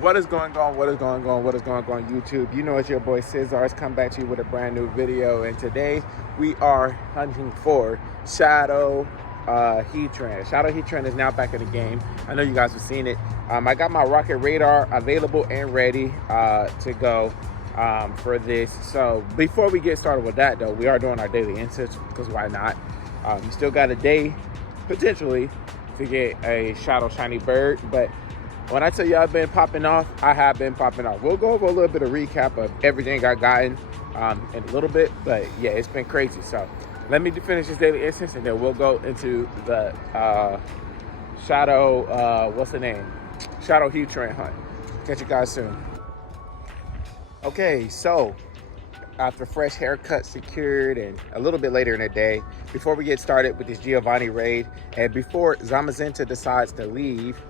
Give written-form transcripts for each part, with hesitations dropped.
What is going on? What is going on? What is going on, YouTube? You know it's your boy Cesar's come back to you with a brand new video, and today we are hunting for Shadow Heatran. Shadow Heatran is now back in the game. I know you guys have seen it. I got my rocket radar available and ready to go for this. So before we get started with that, though, we are doing our daily insights because why not? You still got a day potentially to get a Shadow Shiny Bird, but when I tell you I've been popping off, I have been popping off. We'll go over a little bit of recap of everything I've gotten in a little bit, but yeah, it's been crazy. So let me finish this daily instance, and then we'll go into the Shadow, what's the name? Shadow Heatran hunt. Catch you guys soon. Okay, so after fresh haircut secured and a little bit later in the day, before we get started with this Giovanni raid, and before Zamazenta decides to leave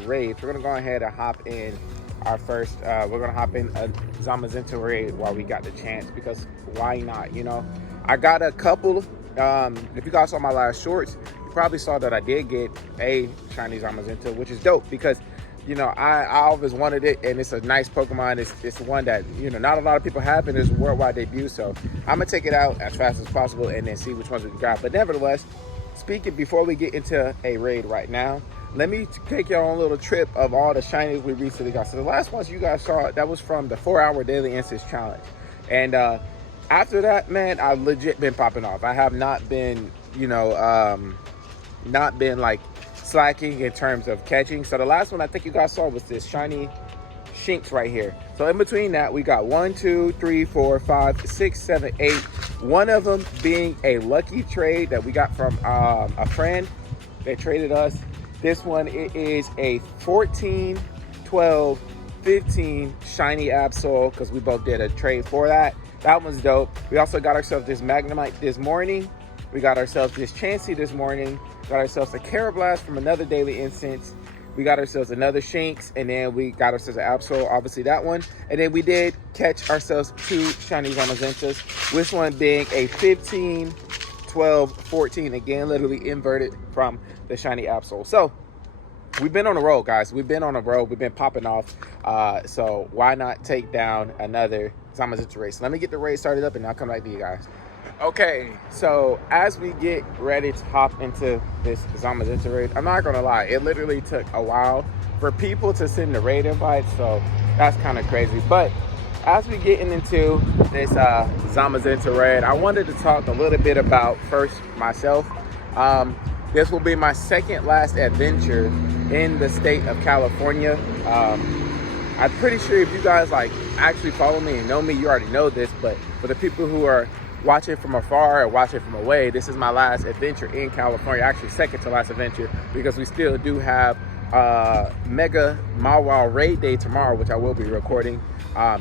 raid, we're gonna go ahead and hop in our first, we're gonna hop in a Zamazenta raid while we got the chance, because why not, you know? I got a couple, if you guys saw my last shorts, you probably saw that I did get a shiny Zamazenta, which is dope because you know, I always wanted it, and it's a nice Pokemon. It's one that, you know, not a lot of people have in its worldwide debut, so I'm going to take it out as fast as possible and then see which ones we got. But nevertheless, speaking, before we get into a raid right now, let me take you on a little trip of all the shinies we recently got. So the last ones you guys saw, that was from the 4-hour daily instance challenge. And after that, man, I've legit been popping off. I have not been, you know, not been like slacking in terms of catching. So the last one I think you guys saw was this shiny Shinx right here. So in between that, we got 1, 2, 3, 4, 5, 6, 7, 8. One of them being a lucky trade that we got from a friend that traded us. This one, it is a 14, 12, 15 shiny Absol, because we both did a trade for that. That one's dope. We also got ourselves this Magnemite this morning. We got ourselves this Chansey this morning. Got ourselves a Carablast from another daily instance. We got ourselves another Shinx, and then we got ourselves an Absol, obviously that one. And then we did catch ourselves 2 shiny Zamazentas, which one being a 15, 12, 14, again, literally inverted from the shiny Absol. So we've been on the road, guys. We've been on the road. We've been popping off. So why not take down another Zamazenta race? Let me get the race started up, and I'll come back to you guys. Okay, so as we get ready to hop into this Zamazenta raid, I'm not gonna lie, it literally took a while for people to send the raid invites, so that's kind of crazy. But as we getting into this Zamazenta raid, I wanted to talk a little bit about first myself. This will be my second last adventure in the state of California. I'm pretty sure if you guys like actually follow me and know me, you already know this, but for the people who are watching from afar or watching from away, this is my last adventure in California, actually second to last adventure, because we still do have Mega Mawile Raid Day tomorrow, which I will be recording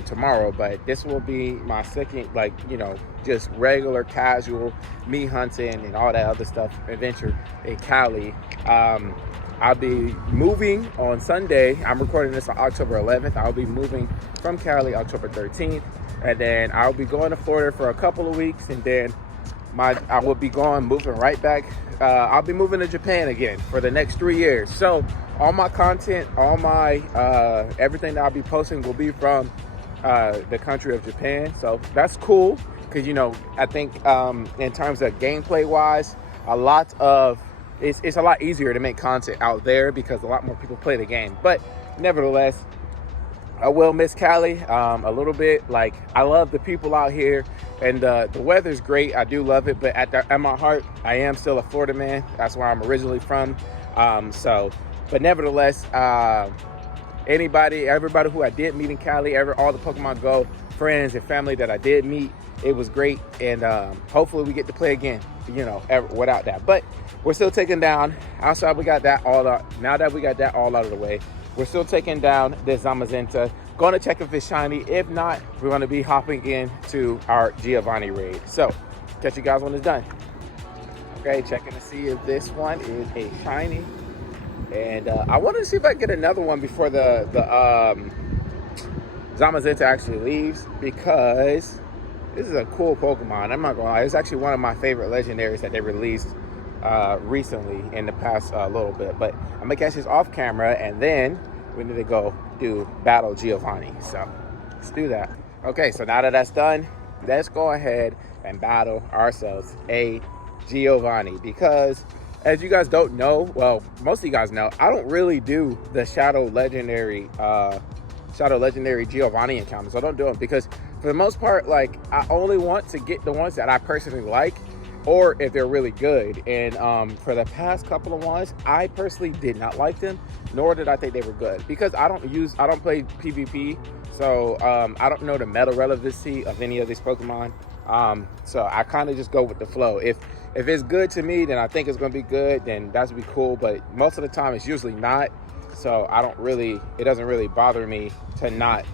tomorrow. But this will be my second, like, you know, just regular casual me hunting and all that other stuff adventure in Cali. I'll be moving on Sunday. I'm recording this on October 11th. I'll be moving from Cali October 13th. And then I'll be going to Florida for a couple of weeks, and then I will be moving right back. I'll be moving to Japan again for the next 3 years. So all my content, all my everything that I'll be posting will be from the country of Japan. So that's cool, because, you know, I think in terms of gameplay wise, it's a lot easier to make content out there because a lot more people play the game. But nevertheless, I will miss Cali a little bit. Like, I love the people out here, and the weather's great. I do love it, but at my heart, I am still a Florida man. That's where I'm originally from. But nevertheless, everybody who I did meet in Cali, all the Pokemon Go friends and family that I did meet, it was great, and hopefully we get to play again, you know, without that. But we're still taking down, outside we got that all out. Now that we got that all out of the way, we're still taking down this Zamazenta. Going to check if it's shiny. If not, we're going to be hopping into our Giovanni raid. So, catch you guys when it's done. Okay, checking to see if this one is a shiny. And I wanted to see if I can get another one before the Zamazenta actually leaves, because this is a cool Pokemon. I'm not going to lie. It's actually one of my favorite legendaries that they released recently in the past little bit. But I'm gonna catch this off camera, and then we need to go do battle Giovanni. So let's do that. Okay, so now that that's done, let's go ahead and battle ourselves a Giovanni, because as you guys don't know, well, most of you guys know, I don't really do the Shadow Legendary Giovanni encounters. I don't do them because for the most part, like, I only want to get the ones that I personally like, or if they're really good. And for the past couple of ones, I personally did not like them, nor did I think they were good, because I don't play PvP, so I don't know the meta relevancy of any of these Pokemon. So I kind of just go with the flow. If it's good to me, then I think it's going to be good, then that's be cool. But most of the time, it's usually not. So it doesn't really bother me to not,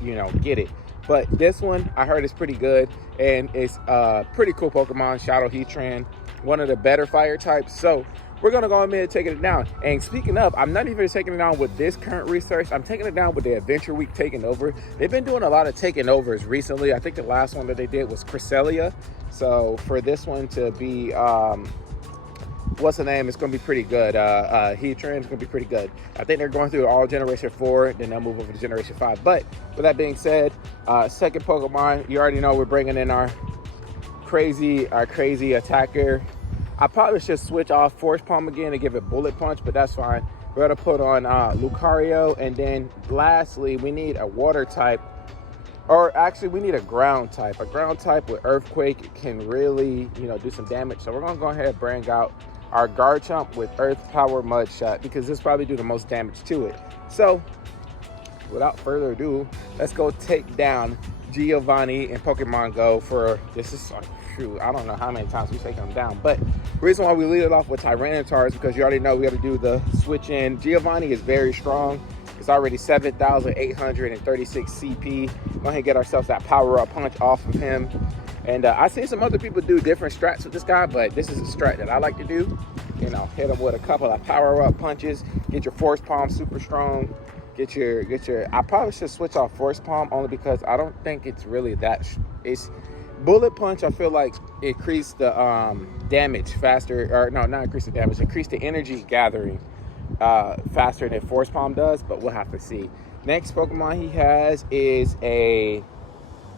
get it. But this one, I heard is pretty good, and it's a pretty cool Pokemon, Shadow Heatran, one of the better fire types. So we're gonna go ahead and take it down. And speaking of, I'm not even taking it down with this current research. I'm taking it down with the Adventure Week taking over. They've been doing a lot of taking overs recently. I think the last one that they did was Cresselia. So for this one to be, what's the name? It's going to be pretty good. Heatran is going to be pretty good. I think they're going through all Generation 4, then they'll move over to Generation 5. But with that being said, second Pokemon, you already know we're bringing in our crazy attacker. I probably should switch off Force Palm again and give it Bullet Punch, but that's fine. We're going to put on Lucario, and then lastly, we need a water type. Or actually, we need a ground type. A ground type with Earthquake can really, do some damage. So we're going to go ahead and bring out our Garchomp with Earth Power Mud Shot, because this probably do the most damage to it. So without further ado, let's go take down Giovanni in Pokemon Go for, this is like, shoot, I don't know how many times we've taken him down. But the reason why we lead it off with Tyranitar is because you already know we got to do the switch in. Giovanni is very strong. It's already 7,836 CP. Go ahead and get ourselves that power-up punch off of him. And I've seen some other people do different strats with this guy, but this is a strat that I like to do. Hit him with a couple of power-up punches. Get your Force Palm super strong. Get your. I probably should switch off Force Palm only because I don't think it's really that. It's Bullet Punch. I feel like increase the damage faster, or no, not increase the damage. Increase the energy gathering faster than Force Palm does, but we'll have to see. Next Pokemon he has is a,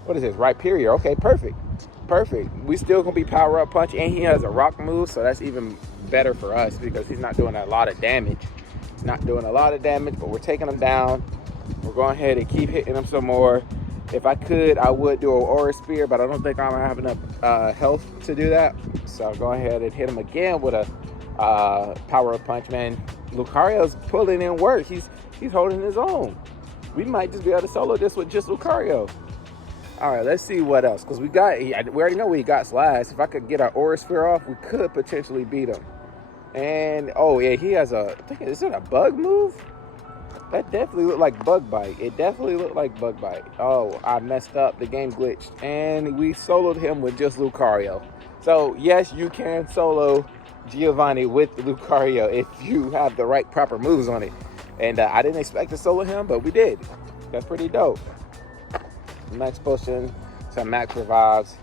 what is this? Rhyperior. Okay, perfect. We still gonna be power up punch, and he has a rock move, so that's even better for us because he's not doing a lot of damage. But we're taking him down. We're going ahead and keep hitting him some more. If I could, I would do an Aura Spear, but I don't think I'm gonna have enough health to do that. So I'll go ahead and hit him again with a power up punch. Man, Lucario's pulling in work. He's holding his own. We might just be able to solo this with just Lucario. All right, let's see what else, because we already know what he got last. If I could get our Aura Sphere off, we could potentially beat him. And oh yeah, he has a, I think, is it a bug move? That definitely looked like Bug Bite. Oh, I messed up. The game glitched, and we soloed him with just Lucario. So yes, you can solo Giovanni with Lucario if you have the right proper moves on it. And I didn't expect to solo him, but we did. That's pretty dope. Max potion, some max revives,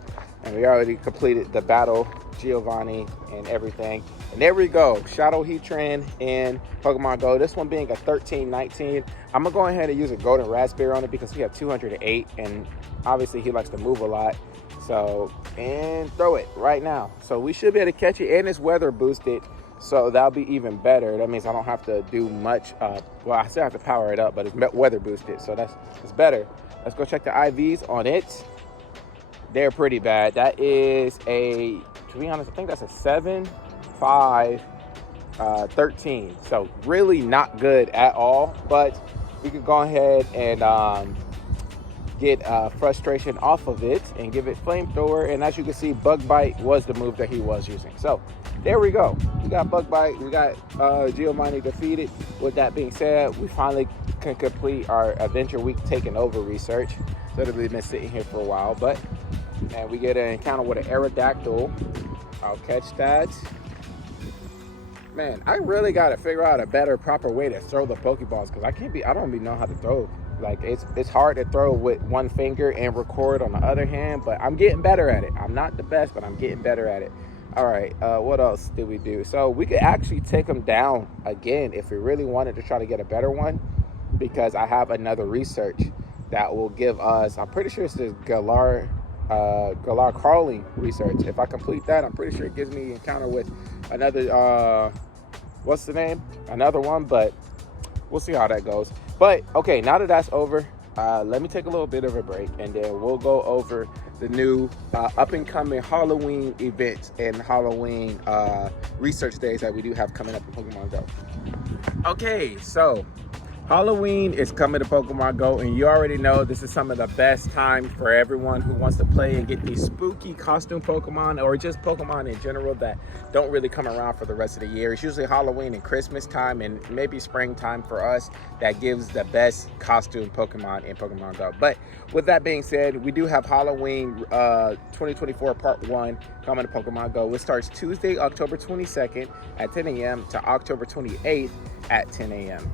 and we already completed the battle Giovanni and everything. And there we go, Shadow Heatran in Pokemon Go. This one being a 1319. I'm gonna go ahead and use a Golden Raspberry on it because we have 208, and obviously he likes to move a lot. So, and throw it right now. So we should be able to catch it, and it's weather boosted, so that'll be even better. That means I don't have to do much. Well, I still have to power it up, but it's weather boosted, so that's better. Let's go check the IVs on it. They're pretty bad. That is a, to be honest, I think that's a 7, 5, 13. So really not good at all, but we could go ahead and get frustration off of it and give it Flamethrower. And as you can see, Bug Bite was the move that he was using. So there we go. We got Bug Bite. We got Giovanni defeated. With that being said, we finally can complete our Adventure Week taking over research. So we've been sitting here for a while, but and we get an encounter with an Aerodactyl. I'll catch that. Man, I really got to figure out a better, proper way to throw the Pokeballs, because I don't even know how to throw. Like, it's hard to throw with one finger and record on the other hand, but I'm getting better at it. I'm not the best, but I'm getting better at it. All right, what else did we do? So we could actually take them down again if we really wanted to try to get a better one. because I have another research that will give us, I'm pretty sure it's the Galar crawling research. If I complete that, I'm pretty sure it gives me encounter with another, what's the name? Another one, but we'll see how that goes. But okay, now that that's over, let me take a little bit of a break, and then we'll go over the new up-and-coming Halloween events and Halloween research days that we do have coming up in Pokemon Go. Okay, so Halloween is coming to Pokemon Go, and you already know this is some of the best time for everyone who wants to play and get these spooky costume Pokemon, or just Pokemon in general that don't really come around for the rest of the year. It's usually Halloween and Christmas time, and maybe springtime for us, that gives the best costume Pokemon in Pokemon Go. But with that being said, we do have Halloween 2024 Part 1 coming to Pokemon Go. It starts Tuesday, October 22nd at 10 a.m. to October 28th at 10 a.m.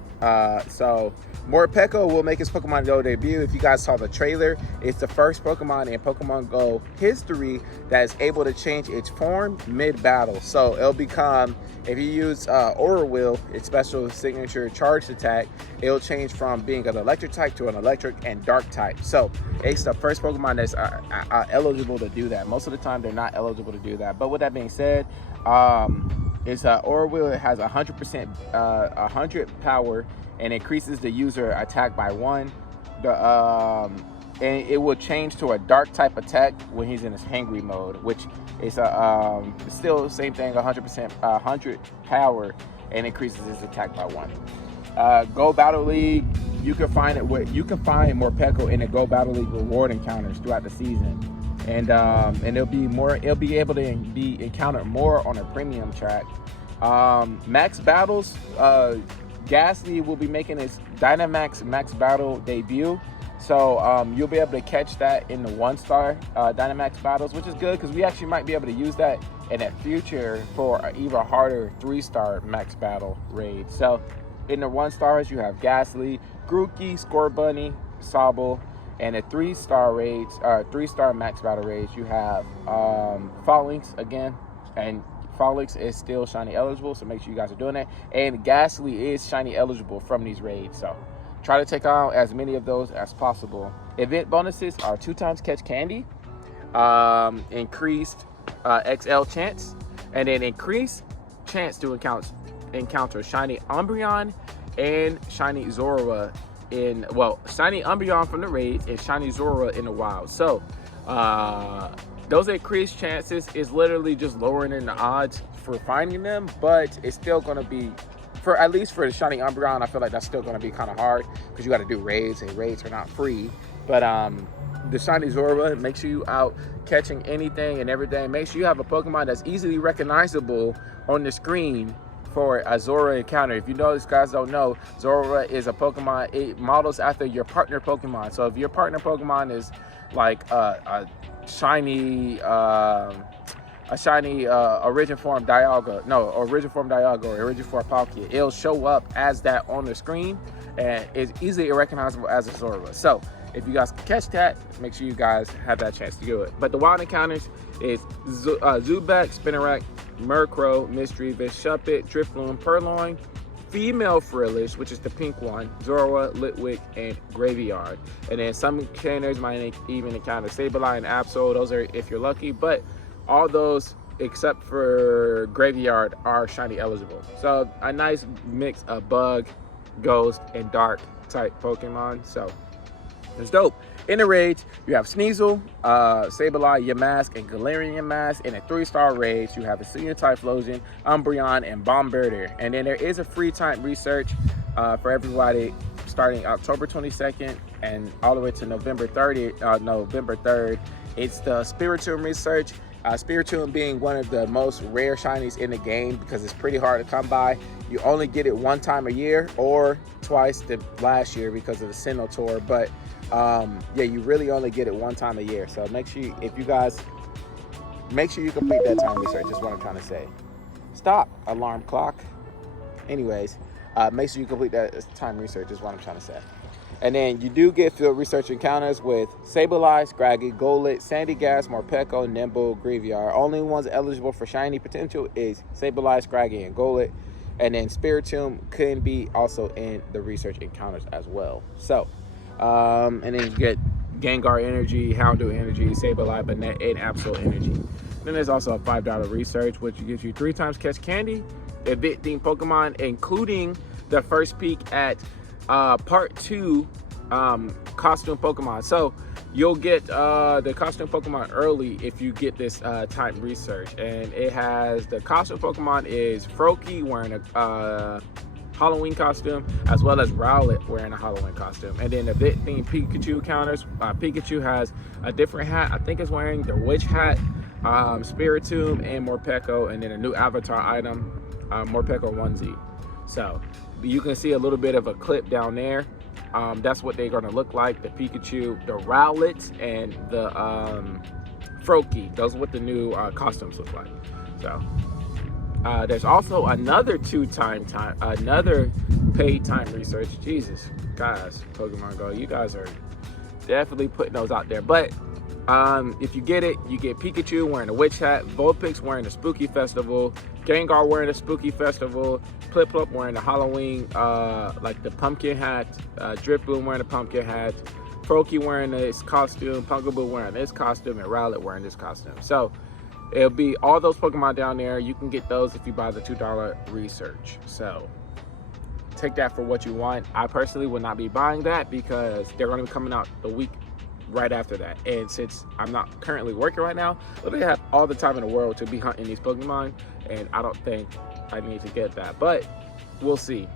So Morpeko will make his Pokemon Go debut. If you guys saw the trailer, it's the first Pokemon in Pokemon Go history that is able to change its form mid-battle. So it'll become, if you use Aura Wheel, its special signature charged attack, it'll change from being an electric type to an electric and dark type. So it's the first Pokemon that's eligible to do that. Most of the time, they're not eligible to do that. But with that being said, it's Aura Wheel. It has 100% 100 power and increases the user attack by 1. And it will change to a dark type attack when he's in his hangry mode, which is still the same thing, 100% 100 power, and increases his attack by 1. Go Battle League, you can find Morpeko in the Go Battle League reward encounters throughout the season. And it'll be able to be encountered more on a premium track. Max battles, Ghastly will be making his Dynamax Max Battle debut. So you'll be able to catch that in the 1-star Dynamax battles, which is good because we actually might be able to use that in the future for an even harder 3-star Max Battle raid. So in the 1-stars, you have Ghastly, Grookey, Scorbunny, Sobble. And at 3-star raids, 3-star Max Battle raids, you have Falinks again, and Falinks is still shiny eligible, so make sure you guys are doing that. And Ghastly is shiny eligible from these raids, so try to take on as many of those as possible. Event bonuses are 2x catch candy, increased XL chance, and then increased chance to encounter shiny Umbreon and shiny Zorua shiny Umbreon from the raids and shiny Zorua in the wild. So those increased chances is literally just lowering the odds for finding them, but it's still going to be, for at least for the shiny Umbreon, I feel like that's still going to be kind of hard because you got to do raids, and raids are not free. But the shiny Zorua, make sure you out catching anything and everything. Make sure you have a Pokemon that's easily recognizable on the screen for a Zorua encounter. If you guys don't know, Zorua is a Pokemon, it models after your partner Pokemon. So if your partner Pokemon is like a shiny Origin Form Dialga, or Origin Form Palkia, it'll show up as that on the screen, and it's easily recognizable as a Zorua. So if you guys can catch that, make sure you guys have that chance to do it. But the wild encounters is Zubat, Spinarak, Murkrow, Misdreavus, Shuppet, Drifloon, Purloin, Female Frillish, which is the pink one, Zorua, Litwick, and Graveyard. And then some trainers might even encounter Sableye and Absol. Those are if you're lucky, but all those except for Graveyard are shiny eligible. So a nice mix of Bug, Ghost, and Dark type Pokemon. So it's dope. In the raids, you have Sneasel, Sableye, Yamask, and Galarian Yamask. In the 3-star raids, you have a Senior Typhlosion, Umbreon, and Bombirdier. And then there is a free time research for everybody starting October 22nd and all the way to November 3rd. It's the Spiritomb research. Spiritomb being one of the most rare shinies in the game because it's pretty hard to come by. You only get it 1 time a year or twice the last year because of the Sinnoh Tour. But yeah, you really only get it 1 time a year. So make sure you complete that time research is what I'm trying to say. Stop, alarm clock. Anyways, make sure you complete that time research is what I'm trying to say. And then you do get field research encounters with Sableye, Scraggy, Golett, Sandygast, Morpeko, Nimble, Graveyard. Only ones eligible for shiny potential is Sableye, Scraggy, and Golett. And then Spiritomb can be also in the research encounters as well. So, and then you get Gengar Energy, Houndour Energy, Sableye, Banette, and Absol Energy. Then there's also a $5 research, which gives you 3 times Catch Candy, event themed Pokemon, including the first peek at part 2 costume Pokemon. So you'll get the costume Pokemon early if you get this time research, and it has the costume Pokemon is Froakie wearing a Halloween costume, as well as Rowlet wearing a Halloween costume. And then the event themed Pikachu counters, Pikachu has a different hat. I think it's wearing the witch hat, Spiritomb, and Morpeko, and then a new avatar item, Morpeko onesie. So you can see a little bit of a clip down there. That's what they're going to look like, the Pikachu, the Rowlet, and the Froakie. Those are what the new costumes look like. So there's also another another paid time research. Jesus, guys, Pokemon Go, you guys are definitely putting those out there. But if you get it, you get Pikachu wearing a witch hat, Vulpix wearing a spooky festival, Gengar wearing a spooky festival, Piplup wearing a Halloween, like the pumpkin hat, Driploon wearing a pumpkin hat, Froakie wearing this costume, Pumpkaboo wearing this costume, and Rowlet wearing this costume. So it'll be all those Pokemon down there. You can get those if you buy the $2 research. So take that for what you want. I personally will not be buying that because they're going to be coming out the week right after that. And since I'm not currently working right now, I literally have all the time in the world to be hunting these Pokemon, and I don't think I need to get that, but we'll see.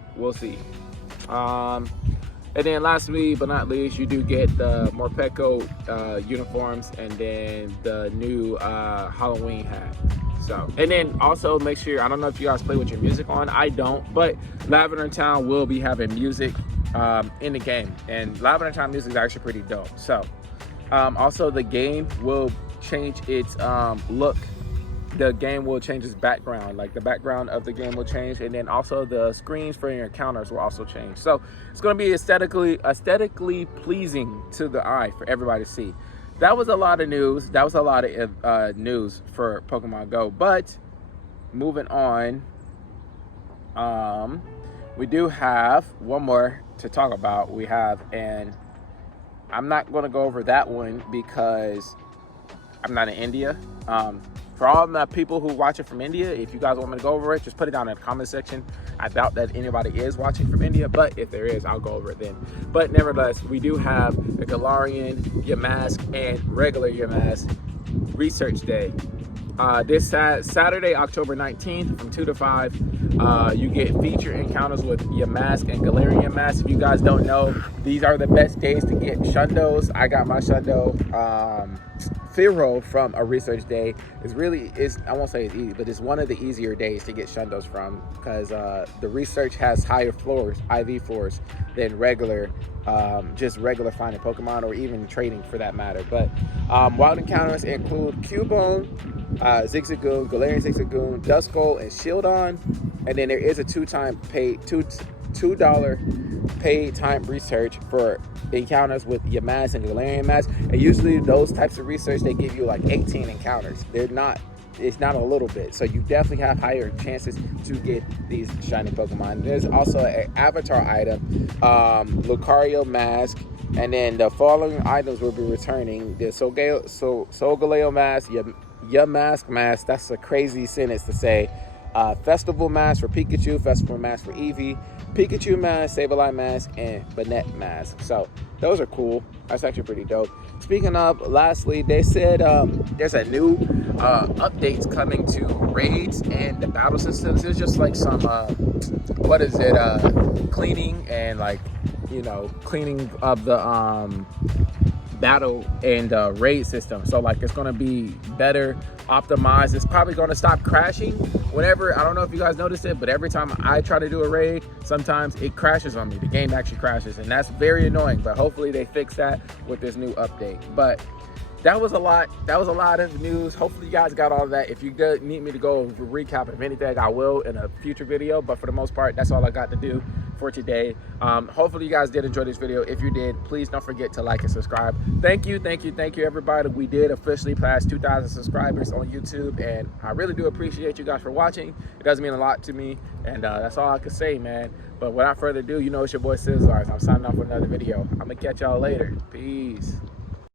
And then lastly but not least, you do get the Morpeko uniforms, and then the new Halloween hat. So, and then also make sure, I don't know if you guys play with your music on, I don't, but Lavender Town will be having music in the game, and Lavender Town music is actually pretty dope. So also the game will change its look. The game will change its background, like the background of the game will change, and then also the screens for your encounters will also change. So it's going to be aesthetically pleasing to the eye for everybody to see. That was a lot of news. That was a lot of news for Pokemon Go. But moving on, we do have one more to talk about. We have, and I'm not going to go over that one because I'm not in India. For all the people who watch it from India, if you guys want me to go over it, just put it down in the comment section. I doubt that anybody is watching from India, but if there is, I'll go over it then. But nevertheless, we do have a Galarian, Yamask, and regular Yamask Research Day. This Saturday, October 19th from 2 to 5, you get feature encounters with Yamask and Galarian Yamask. If you guys don't know, these are the best days to get Shundos. I got my Shundo Firo from a research day. I won't say it's easy, but it's one of the easier days to get Shundos from, because the research has higher floors, IV floors, than regular, just regular finding Pokemon, or even trading for that matter. But wild encounters include Cubone, Zigzagoon, Galarian Zigzagoon, Duskull, and Shieldon. And then there is a $2 paid time research for encounters with Yamask and Galarian Yamask. And usually those types of research, they give you like 18 encounters. It's not a little bit. So you definitely have higher chances to get these shiny Pokemon. There's also an avatar item, Lucario mask. And then the following items will be returning: the Solgaleo mask, Yamask mask. That's a crazy sentence to say. Festival mask for Pikachu, Festival mask for Eevee, Pikachu mask, Sableye mask, and Banette mask. So those are cool. That's actually pretty dope. Speaking of, lastly, they said there's a new updates coming to raids and the battle systems. It's just like some cleaning and cleaning of the battle and raid system. So like it's going to be better optimized. It's probably going to stop crashing whenever, I don't know if you guys noticed it, but every time I try to do a raid, sometimes it crashes on me. The game actually crashes, and that's very annoying, but hopefully they fix that with this new update. But that was a lot of news. Hopefully you guys got all of that. If you need me to go over recap of anything, I will in a future video, but for the most part, that's all I got to do for today. Hopefully you guys did enjoy this video. If you did, please don't forget to like and subscribe. Thank you everybody. We did officially pass 2,000 subscribers on YouTube, and I really do appreciate you guys for watching. It does mean a lot to me, and that's all I can say, man. But without further ado, you know it's your boy Sizzlars. I'm signing off with another video. I'm gonna catch y'all later. Peace.